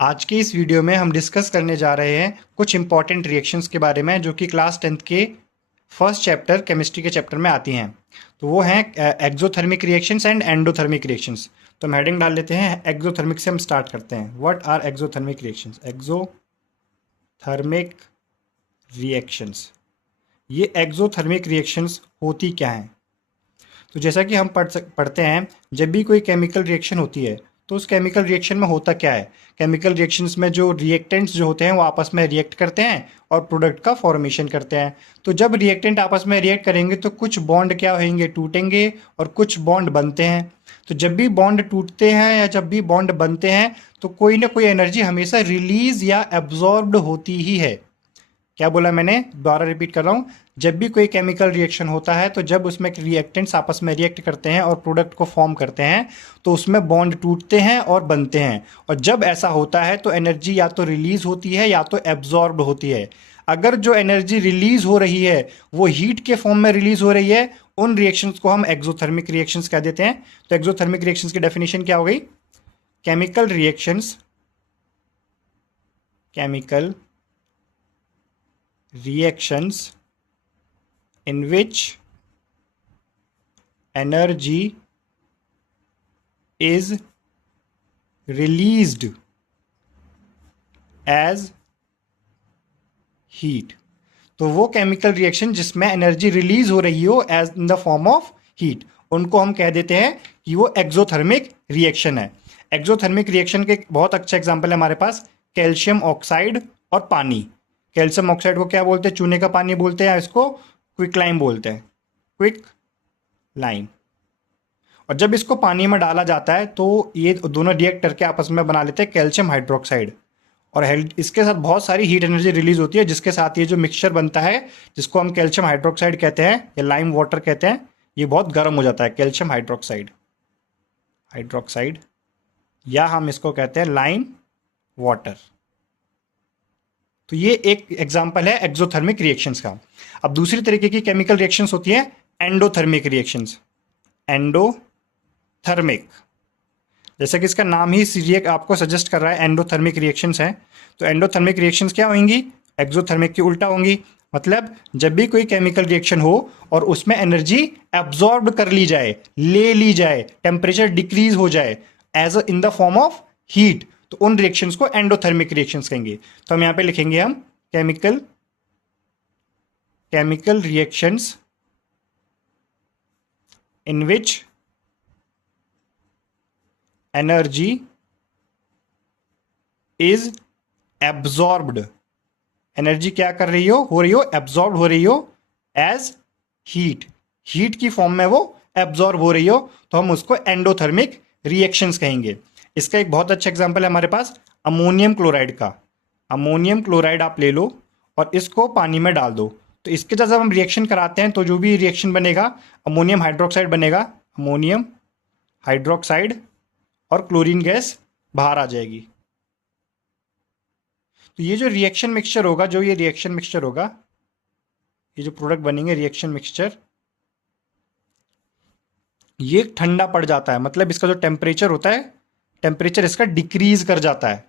आज के इस वीडियो में हम डिस्कस करने जा रहे हैं कुछ इंपॉर्टेंट रिएक्शंस के बारे में जो कि क्लास 10th के फर्स्ट चैप्टर केमिस्ट्री के चैप्टर में आती हैं। तो वो हैं exothermic reactions and endothermic reactions. तो हम हेडिंग डाल लेते हैं, एक्सोथर्मिक से हम स्टार्ट करते हैं। What are exothermic reactions? Exothermic reactions, ये एक्सोथर्मिक रिएक्शंस होती क्या हैं? तो जैसा कि हम पढ़ते हैं, जब भी कोई केमिकल रिएक्शन होती है तो उस केमिकल रिएक्शन में होता क्या है? केमिकल रिएक्शंस में जो रिएक्टेंट्स जो होते हैं वो आपस में रिएक्ट करते हैं और प्रोडक्ट का फॉर्मेशन करते हैं। तो जब रिएक्टेंट आपस में रिएक्ट करेंगे तो कुछ बॉन्ड क्या होंगे? टूटेंगे और कुछ बॉन्ड बनते हैं। तो जब भी बॉन्ड टूटते हैं या जब भी बॉन्ड बनते हैं तो कोई ना कोई एनर्जी हमेशा रिलीज या एब्जॉर्ब्ड होती ही है। क्या बोला मैंने? दोबारा रिपीट कर रहा हूँ। जब भी कोई केमिकल रिएक्शन होता है तो जब उसमें रिएक्टेंट्स आपस में रिएक्ट करते हैं और प्रोडक्ट को फॉर्म करते हैं तो उसमें बॉन्ड टूटते हैं और बनते हैं। और जब ऐसा होता है तो एनर्जी या तो रिलीज होती है या तो एब्जॉर्ब्ड होती है। अगर जो एनर्जी रिलीज हो रही है वो हीट के फॉर्म में रिलीज हो रही है, उन रिएक्शंस को हम एक्सोथर्मिक रिएक्शंस कह देते हैं। तो एक्सोथर्मिक रिएक्शंस की डेफिनेशन क्या हो गई? Chemical reactions in which energy is released as heat। तो वो केमिकल रिएक्शन जिसमें एनर्जी रिलीज हो रही हो as in the form of heat, उनको हम कह देते हैं कि वो एक्सोथर्मिक रिएक्शन है। एक्सोथर्मिक रिएक्शन के बहुत अच्छा एग्जांपल है हमारे पास कैल्शियम ऑक्साइड और पानी। कैल्शियम ऑक्साइड को क्या बोलते हैं? चूने का पानी बोलते हैं, इसको क्विक लाइम बोलते हैं, क्विक लाइम। और जब इसको पानी में डाला जाता है तो ये दोनों रिएक्ट करके आपस में बना लेते हैं कैल्शियम हाइड्रोक्साइड। और इसके साथ बहुत सारी हीट एनर्जी रिलीज होती है, जिसके साथ ये जो मिक्सचर बनता है जिसको हम कैल्शियम हाइड्रोक्साइड कहते हैं या लाइम वाटर कहते हैं, ये बहुत गर्म हो जाता है। कैल्शियम हाइड्रोक्साइड या हम इसको कहते हैं लाइम वाटर। तो ये एक एग्जांपल है एक्सोथर्मिक रिएक्शंस का। अब दूसरी तरीके की केमिकल रिएक्शंस होती है एंडोथर्मिक रिएक्शंस। एंडोथर्मिक, जैसा कि इसका नाम ही सीरियक आपको सजेस्ट कर रहा है, एंडोथर्मिक रिएक्शंस हैं। तो एंडोथर्मिक रिएक्शंस क्या होंगी? एक्सोथर्मिक की उल्टा होंगी। मतलब जब भी कोई केमिकल रिएक्शन हो और उसमें एनर्जी एब्जॉर्ब कर ली जाए, ले ली जाए, टेम्परेचर डिक्रीज हो जाए as in the form of heat, तो उन रिएक्शंस को एंडोथर्मिक रिएक्शंस कहेंगे। तो हम यहां पे लिखेंगे हम chemical reactions in which energy is absorbed. Energy क्या कर रही हो रही हो? एब्जॉर्ब हो रही हो एज हीट, हीट की फॉर्म में वो एब्जॉर्ब हो रही हो, तो हम उसको एंडोथर्मिक रिएक्शंस कहेंगे। इसका एक बहुत अच्छा एग्जांपल है हमारे पास अमोनियम क्लोराइड का। अमोनियम क्लोराइड आप ले लो और इसको पानी में डाल दो, तो इसके साथ जब हम रिएक्शन कराते हैं तो जो भी रिएक्शन बनेगा अमोनियम हाइड्रोक्साइड बनेगा, अमोनियम हाइड्रोक्साइड, और क्लोरीन गैस बाहर आ जाएगी। तो ये जो रिएक्शन मिक्सचर होगा, ये जो प्रोडक्ट बनेंगे रिएक्शन मिक्सचर, ये ठंडा पड़ जाता है। मतलब इसका जो टेम्परेचर होता है, टेम्परेचर इसका डिक्रीज कर जाता है।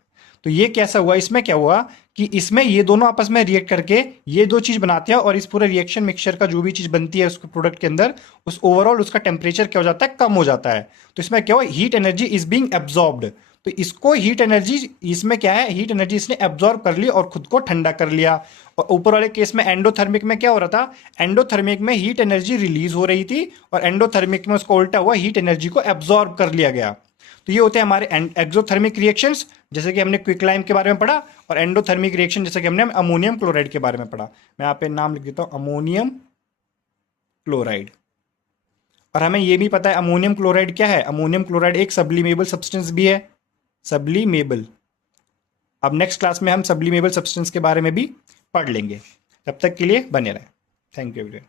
तो ये कैसा हुआ? इसमें क्या हुआ कि इसमें ये दोनों आपस में रिएक्ट करके ये दो चीज बनाते हैं और इस पूरे रिएक्शन मिक्सचर का जो भी चीज बनती है उसके प्रोडक्ट के अंदर, उस ओवरऑल उसका टेम्परेचर क्या हो जाता है? कम हो जाता है। तो इसमें क्या हुआ? Heat energy is being absorbed. तो इसको हीट एनर्जी, इसमें क्या है? हीट एनर्जी इसने एब्जॉर्ब कर ली और खुद को ठंडा कर लिया। और ऊपर वाले केस में एंडोथर्मिक में क्या हो रहा था? एंडोथर्मिक में हीट एनर्जी रिलीज हो रही थी और एंडोथर्मिक में उसको उल्टा हुआ, हीट एनर्जी को एब्जॉर्ब कर लिया गया। तो ये होते हैं हमारे एक्सोथर्मिक रिएक्शंस, जैसे कि हमने क्विकलाइम के बारे में पढ़ा, और एंडोथर्मिक रिएक्शन जैसे कि हमने अमोनियम क्लोराइड के बारे में पढ़ा। मैं यहाँ पे नाम लिख देता हूँ, अमोनियम क्लोराइड। और हमें ये भी पता है अमोनियम क्लोराइड क्या है? अमोनियम क्लोराइड एक सब्लिमेबल सब्सटेंस भी है, सब्लिमेबल। अब नेक्स्ट क्लास में हम सब्लिमेबल सब्सटेंस के बारे में भी पढ़ लेंगे। तब तक के लिए बने रहें। Thank you everyone.